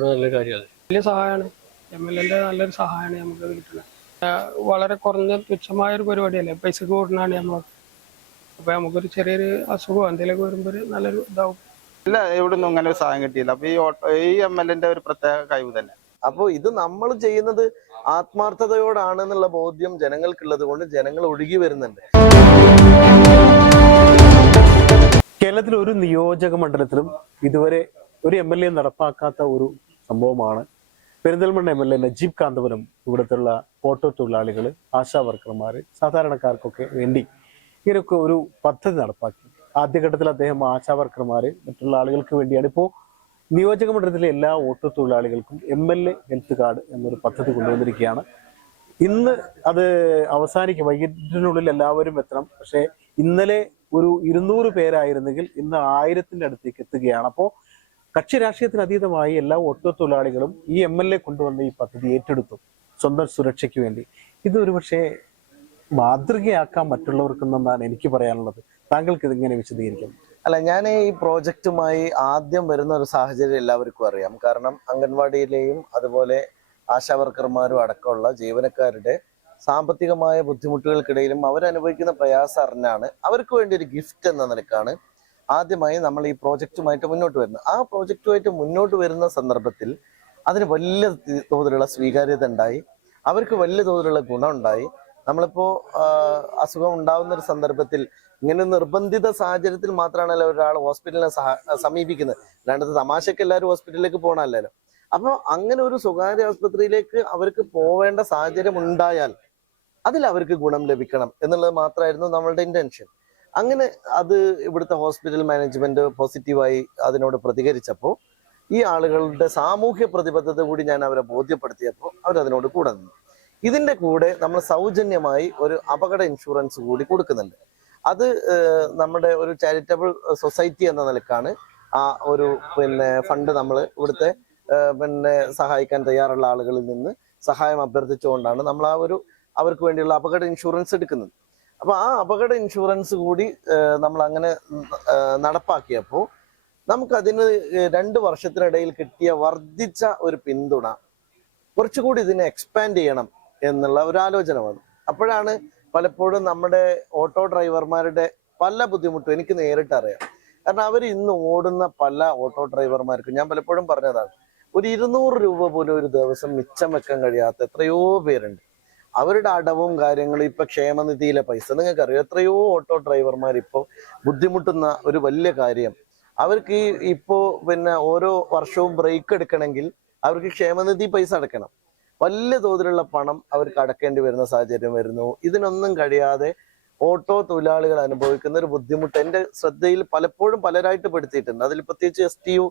നല്ല കാര്യമാണ്. വലിയ സഹായമാണ്. MLA നല്ലൊരു സഹായമാണ് നമുക്കത് കിട്ടുന്നത്. വളരെ കുറഞ്ഞ തുച്ഛമായൊരു പരിപാടിയല്ലേ, പൈസക്ക് കൂടുന്നതാണ് നമ്മൾ. അപ്പൊ നമുക്കൊരു ചെറിയൊരു അസുഖം എന്തെങ്കിലുമൊക്കെ വരുമ്പോൾ നല്ലൊരു ഇതാവും. ഇല്ല, എവിടുന്നും അങ്ങനെ ഒരു സഹായം കിട്ടിയില്ല. അപ്പൊ ഈ MLA ഒരു പ്രത്യേക കഴിവ് തന്നെ. അപ്പൊ ഇത് നമ്മൾ ചെയ്യുന്നത് ആത്മാർത്ഥതയോടാണെന്നുള്ള ബോധ്യം ജനങ്ങൾക്കുള്ളത് കൊണ്ട് ജനങ്ങൾ ഒഴുകി വരുന്നുണ്ട്. കേരളത്തിൽ ഒരു നിയോജക മണ്ഡലത്തിലും ഇതുവരെ ഒരു MLA നടപ്പാക്കാത്ത ഒരു സംഭവമാണ് പെരിന്തൽമണ്ണ MLA നജീബ് കാന്തപുരം ഇവിടുത്തുള്ള ഓട്ടോ തൊഴിലാളികൾ, ആശാ വർക്കർമാർ, സാധാരണക്കാർക്കൊക്കെ വേണ്ടി ഇങ്ങനെയൊക്കെ ഒരു പദ്ധതി നടപ്പാക്കി. ആദ്യഘട്ടത്തിൽ അദ്ദേഹം ആശാ വർക്കർമാര്, മറ്റുള്ള ആളുകൾക്ക് വേണ്ടിയാണ്. ഇപ്പോൾ നിയോജക മണ്ഡലത്തിലെ എല്ലാ ഓട്ടോ തൊഴിലാളികൾക്കും MLA ഹെൽത്ത് കാർഡ് എന്നൊരു പദ്ധതി കൊണ്ടുവന്നിരിക്കുകയാണ്. ഇന്ന് അത് അവസാനിക്കും, വൈകിട്ടിനുള്ളിൽ എല്ലാവരും എത്തണം. പക്ഷേ ഇന്നലെ ഒരു 200 പേരായിരുന്നെങ്കിൽ ഇന്ന് 1000-ന്റെ അടുത്തേക്ക് എത്തുകയാണ്. അപ്പോൾ കക്ഷി രാഷ്ട്രീയത്തിന് അതീതമായി എല്ലാ ഓട്ടോ തൊഴിലാളികളും ഈ MLA കൊണ്ടുവന്ന ഈ പദ്ധതി ഏറ്റെടുത്തു, സ്വന്തം സുരക്ഷയ്ക്ക് വേണ്ടി. ഇത് ഒരുപക്ഷെ മാതൃകയാക്കാൻ മറ്റുള്ളവർക്കെന്നാണ് എനിക്ക് പറയാനുള്ളത്. താങ്കൾക്ക് ഇതിങ്ങനെ വിശദീകരിക്കാം? അല്ല, ഞാൻ ഈ പ്രോജക്റ്റുമായി ആദ്യം വരുന്ന ഒരു സാഹചര്യം എല്ലാവർക്കും അറിയാം. കാരണം അംഗൻവാടിയിലെയും അതുപോലെ ആശാ വർക്കർമാരും അടക്കമുള്ള ജീവനക്കാരുടെ സാമ്പത്തികമായ ബുദ്ധിമുട്ടുകൾക്കിടയിലും അവരനുഭവിക്കുന്ന പ്രയാസം അറിഞ്ഞാണ് അവർക്ക് വേണ്ടി ഒരു ഗിഫ്റ്റ് എന്ന നിലക്കാണ് ആദ്യമായി നമ്മൾ ഈ പ്രോജക്റ്റുമായിട്ട് മുന്നോട്ട് വരുന്നത്. ആ പ്രോജക്റ്റുമായിട്ട് മുന്നോട്ട് വരുന്ന സന്ദർഭത്തിൽ അതിന് വലിയ തോതിലുള്ള സ്വീകാര്യത ഉണ്ടായി, അവർക്ക് വലിയ തോതിലുള്ള ഗുണമുണ്ടായി. നമ്മളിപ്പോ അസുഖം ഉണ്ടാവുന്ന ഒരു സന്ദർഭത്തിൽ ഇങ്ങനെ നിർബന്ധിത സാഹചര്യത്തിൽ മാത്രമാണല്ലോ ഒരാൾ ഹോസ്പിറ്റലിനെ സമീപിക്കുന്നത്. അല്ലാണ്ട് തമാശക്ക് എല്ലാവരും ഹോസ്പിറ്റലിലേക്ക് പോകണമല്ലോ. അപ്പൊ അങ്ങനെ ഒരു സ്വകാര്യ ആശുപത്രിയിലേക്ക് അവർക്ക് പോവേണ്ട സാഹചര്യം ഉണ്ടായാൽ അതിൽ അവർക്ക് ഗുണം ലഭിക്കണം എന്നുള്ളത് മാത്രമായിരുന്നു നമ്മളുടെ ഇന്റൻഷൻ. അങ്ങനെ അത് ഇവിടുത്തെ ഹോസ്പിറ്റൽ മാനേജ്മെന്റ് പോസിറ്റീവായി അതിനോട് പ്രതികരിച്ചപ്പോൾ ഈ ആളുകളുടെ സാമൂഹ്യ പ്രതിബദ്ധത കൂടി ഞാൻ അവരെ ബോധ്യപ്പെടുത്തിയപ്പോൾ അവരതിനോട് കൂടെ നിന്നു. ഇതിന്റെ കൂടെ നമ്മൾ സൗജന്യമായി ഒരു അപകട ഇൻഷുറൻസ് കൂടി കൊടുക്കുന്നുണ്ട്. അത് നമ്മുടെ ഒരു ചാരിറ്റബിൾ സൊസൈറ്റി എന്ന നിലക്കാണ് ആ ഒരു ഫണ്ട് നമ്മൾ ഇവിടുത്തെ സഹായിക്കാൻ തയ്യാറുള്ള ആളുകളിൽ നിന്ന് സഹായം അഭ്യർത്ഥിച്ചുകൊണ്ടാണ് നമ്മൾ അവർക്ക് വേണ്ടിയുള്ള അപകട ഇൻഷുറൻസ് എടുക്കുന്നത്. അപ്പൊ ആ അപകട ഇൻഷുറൻസ് കൂടി നമ്മൾ അങ്ങനെ നടപ്പാക്കിയപ്പോൾ നമുക്കതിന് 2 വർഷത്തിനിടയിൽ കിട്ടിയ വർദ്ധിച്ച ഒരു പിന്തുണ കുറച്ചുകൂടി ഇതിനെ എക്സ്പാൻഡ് ചെയ്യണം എന്നുള്ള ഒരു ആലോചന വന്നു. അപ്പോഴാണ് പലപ്പോഴും നമ്മുടെ ഓട്ടോ ഡ്രൈവർമാരുടെ പല ബുദ്ധിമുട്ടും എനിക്ക് നേരിട്ട് അറിയാം. കാരണം അവർ ഇന്ന് ഓടുന്ന പല ഓട്ടോ ഡ്രൈവർമാർക്കും ഞാൻ പലപ്പോഴും പറഞ്ഞതാണ്, ഒരു 200 രൂപ പോലും ഒരു ദിവസം മിച്ചം വെക്കാൻ കഴിയാത്ത എത്രയോ പേരുണ്ട്. അവരുടെ അടവും കാര്യങ്ങളും ഇപ്പൊ ക്ഷേമനിധിയിലെ പൈസ നിങ്ങൾക്കറിയാം. എത്രയോ ഓട്ടോ ഡ്രൈവർമാർ ഇപ്പോൾ ബുദ്ധിമുട്ടുന്ന ഒരു വലിയ കാര്യം, അവർക്ക് ഇപ്പോ ഓരോ വർഷവും ബ്രേക്ക് എടുക്കണമെങ്കിൽ അവർക്ക് ക്ഷേമനിധി പൈസ അടയ്ക്കണം. വലിയ തോതിലുള്ള പണം അവർക്ക് അടക്കേണ്ടി വരുന്ന സാഹചര്യം വരുന്നു. ഇതിനൊന്നും കഴിയാതെ ഓട്ടോ തൊഴിലാളികൾ അനുഭവിക്കുന്ന ഒരു ബുദ്ധിമുട്ട് എൻ്റെ ശ്രദ്ധയിൽ പലപ്പോഴും പലരായിട്ട് പെടുത്തിയിട്ടുണ്ട്. അതിൽ പ്രത്യേകിച്ച് STU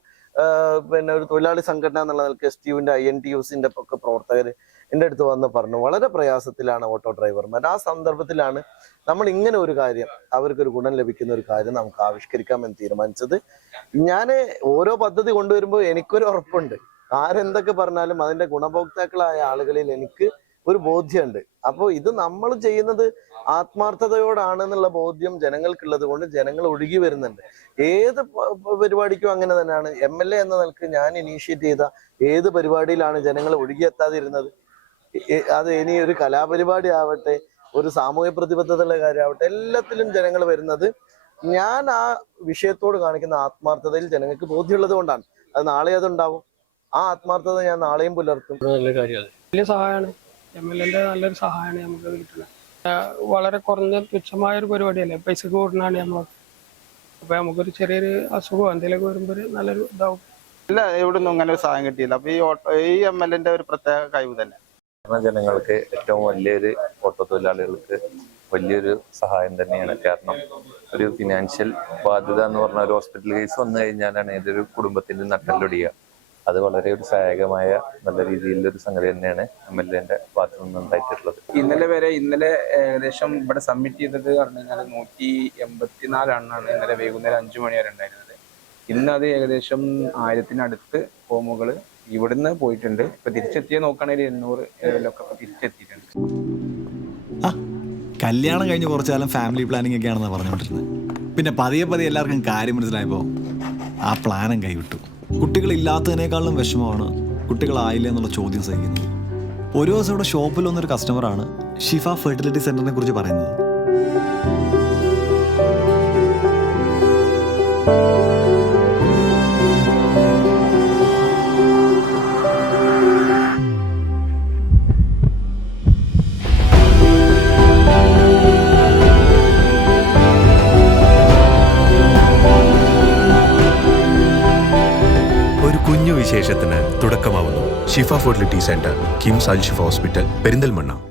ഒരു തൊഴിലാളി സംഘടന എന്നുള്ള നിലയ്ക്ക് STUവിന്റെ INTUസിന്റെ ഒക്കെ പ്രവർത്തകർ എൻ്റെ അടുത്ത് വന്ന് പറഞ്ഞു, വളരെ പ്രയാസത്തിലാണ് ഓട്ടോ ഡ്രൈവർമാർ. ആ സന്ദർഭത്തിലാണ് നമ്മൾ ഇങ്ങനെ ഒരു കാര്യം, അവർക്കൊരു ഗുണം ലഭിക്കുന്ന ഒരു കാര്യം നമുക്ക് ആവിഷ്കരിക്കാമെന്ന് തീരുമാനിച്ചത്. ഞാൻ ഓരോ പദ്ധതി കൊണ്ടുവരുമ്പോൾ എനിക്കൊരു ഉറപ്പുണ്ട്, ആരെന്തൊക്കെ പറഞ്ഞാലും അതിന്റെ ഗുണഭോക്താക്കളായ ആളുകളിൽ എനിക്ക് ഒരു ബോധ്യമുണ്ട്. അപ്പോൾ ഇത് നമ്മൾ ചെയ്യുന്നത് ആത്മാർത്ഥതയോടാണെന്നുള്ള ബോധ്യം ജനങ്ങൾക്കുള്ളത് കൊണ്ട് ജനങ്ങൾ ഒഴുകി വരുന്നുണ്ട്. ഏത് പരിപാടിക്കും അങ്ങനെ തന്നെയാണ്. MLA എന്ന നിലക്ക് ഞാൻ ഇനീഷ്യേറ്റ് ചെയ്ത ഏത് പരിപാടിയിലാണ് ജനങ്ങൾ ഒഴുകിയെത്താതിരുന്നത്? അത് ഇനി ഒരു കലാപരിപാടി ആവട്ടെ, ഒരു സാമൂഹ്യ പ്രതിബദ്ധതയുള്ള കാര്യമാവട്ടെ, എല്ലാത്തിലും ജനങ്ങൾ വരുന്നത് ഞാൻ ആ വിഷയത്തോട് കാണിക്കുന്ന ആത്മാർത്ഥതയിൽ ജനങ്ങൾക്ക് ബോധ്യമുള്ളത് കൊണ്ടാണ്. അത് നാളെ അതുണ്ടാവും. ആ ആത്മാർത്ഥത ഞാൻ നാളെയും പുലർത്തും. നല്ല കാര്യമാണ്. വലിയ സഹായമാണ്. MLA നല്ലൊരു സഹായമാണ് നമുക്കത് കിട്ടുന്നത്. വളരെ കുറഞ്ഞ തുച്ഛമായൊരു പരിപാടിയല്ലേ, പൈസക്ക് കൂടുന്നതാണ് നമ്മൾ. അപ്പൊ നമുക്കൊരു ചെറിയൊരു അസുഖം എന്തെങ്കിലുമൊക്കെ വരുമ്പോൾ നല്ലൊരു ഇതാവും. ഇല്ല, എവിടുന്നും അങ്ങനെ ഒരു സഹായം കിട്ടിയില്ല. അപ്പൊ ഈ MLA ഒരു പ്രത്യേക കഴിവ് തന്നെ. ജനങ്ങൾക്ക് ഏറ്റവും വലിയൊരു ഓട്ടോ തൊഴിലാളികൾക്ക് വലിയൊരു സഹായം തന്നെയാണ്. കാരണം ഒരു ഫിനാൻഷ്യൽ ബാധ്യത എന്ന് പറഞ്ഞ ഒരു ഹോസ്പിറ്റൽ കേസ് വന്നു കഴിഞ്ഞാലാണ് ഏതൊരു കുടുംബത്തിന്റെ നട്ടലൊടിയുക. അത് വളരെ ഒരു സഹായകമായ നല്ല രീതിയിലൊരു സംഗതി തന്നെയാണ് MLA ഭാഗത്തു നിന്ന് ഉണ്ടായിട്ടുള്ളത്. ഇന്നലെ ഏകദേശം ഇവിടെ സബ്മിറ്റ് ചെയ്തത് പറഞ്ഞു കഴിഞ്ഞാൽ 184 എണ്ണാണ് ഇന്നലെ വൈകുന്നേരം 5 മണി വരെ ഉണ്ടായിരുന്നത്. ഇന്ന് അത് ഏകദേശം 1000-നടുത്ത് ഫോമുകൾ ഇവിടുന്ന് പോയിട്ടുണ്ട്. ഇപ്പൊ തിരിച്ചെത്തിയ നോക്കുകയാണെങ്കിൽ 800 തിരിച്ചെത്തിയിട്ടുണ്ട്. കല്യാണം കഴിഞ്ഞ് കുറച്ചാലും ഫാമിലി പ്ലാനിങ് ഒക്കെയാണെന്ന് പറഞ്ഞുകൊണ്ടിരുന്നത്. പിന്നെ പതിയെ എല്ലാവർക്കും കാര്യം മനസ്സിലായപ്പോൾ ആ പ്ലാനും കൈവിട്ടു. കുട്ടികളില്ലാത്തതിനേക്കാളും വിഷമമാണ് കുട്ടികളായില്ല എന്നുള്ള ചോദ്യം സഹിക്കുന്നത്. ഒരു ദിവസം ഇവിടെ ഷോപ്പിൽ വന്നൊരു കസ്റ്റമറാണ് ഷിഫ ഫെർട്ടിലിറ്റി സെന്ററിനെ കുറിച്ച് പറയുന്നത്. വിശേഷത്തിന് തുടക്കമാവുന്നു. ഷിഫ ഫെർട്ടിലിറ്റി സെന്റർ, കിംസ് അൽ ഷിഫ ഹോസ്പിറ്റൽ, പെരിന്തൽമണ്ണ.